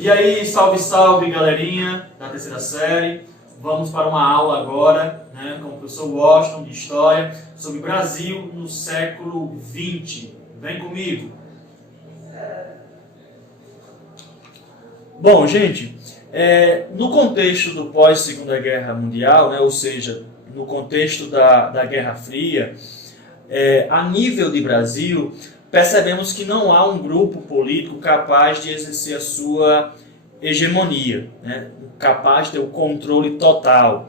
E aí, salve, salve, galerinha da terceira série. Vamos para uma aula agora, com o professor Washington, de História, sobre Brasil no século XX. Vem comigo. Bom, gente, no contexto do pós-Segunda Guerra Mundial, ou seja, no contexto da Guerra Fria, a nível de Brasil, percebemos que não há um grupo político capaz de exercer a sua hegemonia, capaz de ter o controle total.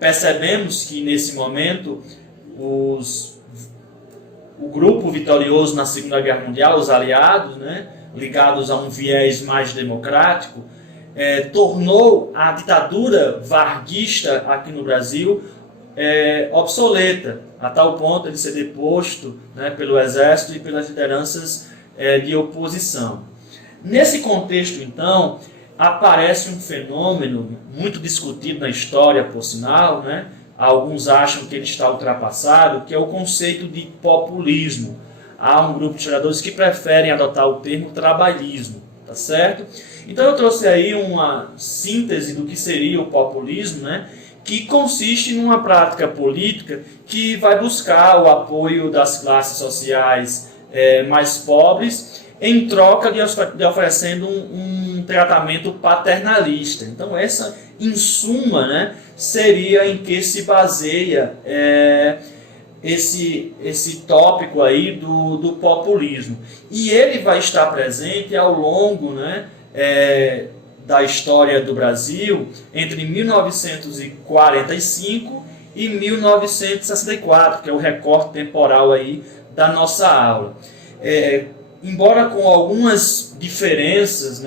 Percebemos que nesse momento o grupo vitorioso na Segunda Guerra Mundial, os aliados, ligados a um viés mais democrático, tornou a ditadura varguista aqui no Brasil obsoleta, a tal ponto de ser deposto pelo exército e pelas lideranças de oposição. Nesse contexto, então, aparece um fenômeno muito discutido na história, por sinal, alguns acham que ele está ultrapassado, que é o conceito de populismo. Há um grupo de historiadores que preferem adotar o termo trabalhismo, tá certo? Então eu trouxe aí uma síntese do que seria o populismo, que consiste numa prática política que vai buscar o apoio das classes sociais mais pobres em troca de oferecendo um tratamento paternalista. Então essa, em suma, seria em que se baseia esse tópico aí do populismo. E ele vai estar presente ao longo da história do Brasil entre 1945 e 1964, que é o recorte temporal aí da nossa aula. Embora com algumas diferenças,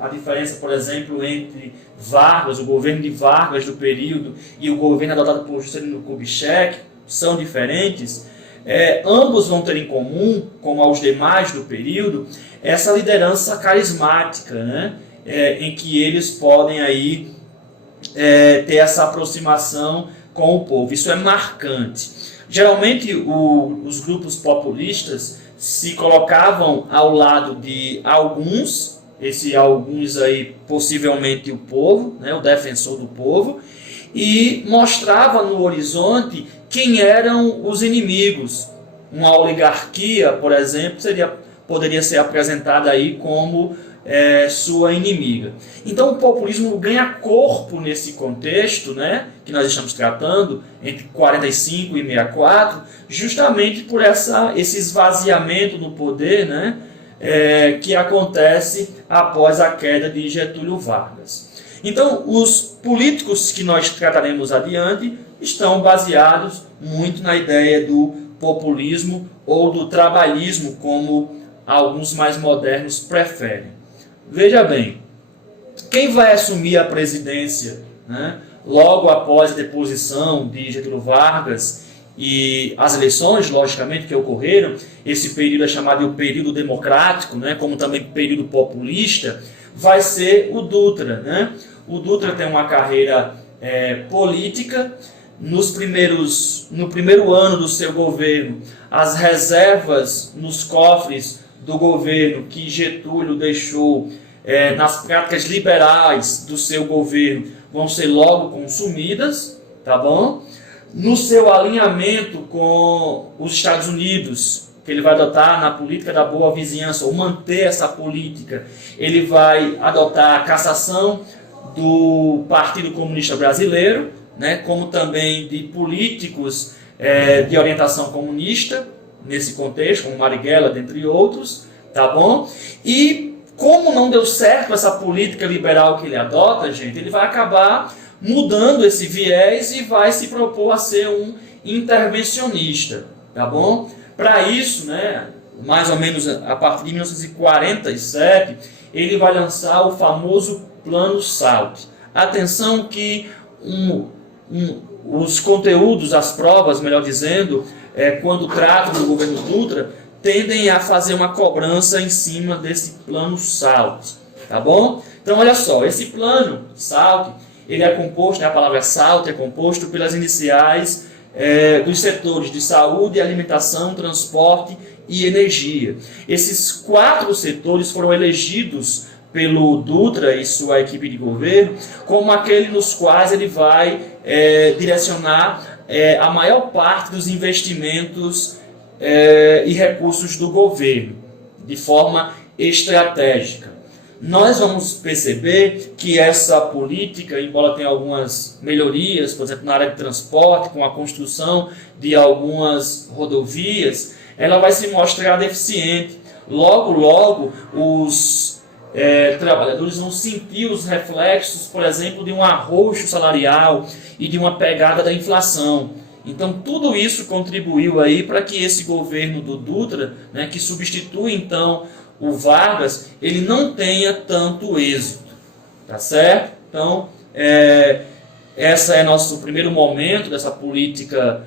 a diferença, por exemplo, entre Vargas, o governo de Vargas do período, e o governo adotado por Juscelino Kubitschek, são diferentes, ambos vão ter em comum, como aos demais do período, essa liderança carismática, em que eles podem aí, ter essa aproximação com o povo. Isso é marcante. Geralmente os grupos populistas se colocavam ao lado de alguns, esse alguns aí possivelmente o povo, o defensor do povo, e mostrava no horizonte quem eram os inimigos. Uma oligarquia, por exemplo, poderia ser apresentada aí como sua inimiga. Então o populismo ganha corpo nesse contexto, que nós estamos tratando, entre 45 e 64, justamente por esse esvaziamento no poder, que acontece após a queda de Getúlio Vargas. Então os políticos que nós trataremos adiante estão baseados muito na ideia do populismo ou do trabalhismo, como alguns mais modernos preferem. Veja bem, quem vai assumir a presidência logo após a deposição de Getúlio Vargas e as eleições, logicamente, que ocorreram, esse período é chamado de período democrático, como também período populista, vai ser o Dutra. O Dutra tem uma carreira política. No primeiro ano do seu governo, as reservas nos cofres do governo que Getúlio deixou nas práticas liberais do seu governo vão ser logo consumidas, tá bom? No seu alinhamento com os Estados Unidos, que ele vai adotar na política da boa vizinhança, ou manter essa política, ele vai adotar a cassação do Partido Comunista Brasileiro, como também de políticos de orientação comunista, nesse contexto, como Marighella, dentre outros, tá bom? E como não deu certo essa política liberal que ele adota, gente, ele vai acabar mudando esse viés e vai se propor a ser um intervencionista, tá bom? Para isso, mais ou menos a partir de 1947, ele vai lançar o famoso Plano Salt. Atenção que os conteúdos, as provas, melhor dizendo, quando tratam do governo Dutra, tendem a fazer uma cobrança em cima desse Plano Salt, tá bom? Então, olha só, esse Plano Salt, ele é composto, a palavra Salt é composto pelas iniciais dos setores de saúde, alimentação, transporte e energia. Esses 4 setores foram elegidos pelo Dutra e sua equipe de governo, como aquele nos quais ele vai direcionar a maior parte dos investimentos e recursos do governo, de forma estratégica. Nós vamos perceber que essa política, embora tenha algumas melhorias, por exemplo, na área de transporte, com a construção de algumas rodovias, ela vai se mostrar deficiente. Logo, logo, os trabalhadores vão sentir os reflexos, por exemplo, de um arroxo salarial e de uma pegada da inflação. Então, tudo isso contribuiu aí para que esse governo do Dutra, né, que substitui então o Vargas, ele não tenha tanto êxito, tá certo? Então, esse é nosso primeiro momento dessa política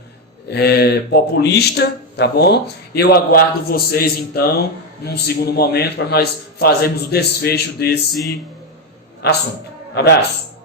populista, tá bom? Eu aguardo vocês então num segundo momento para nós fazermos o desfecho desse assunto. Abraço!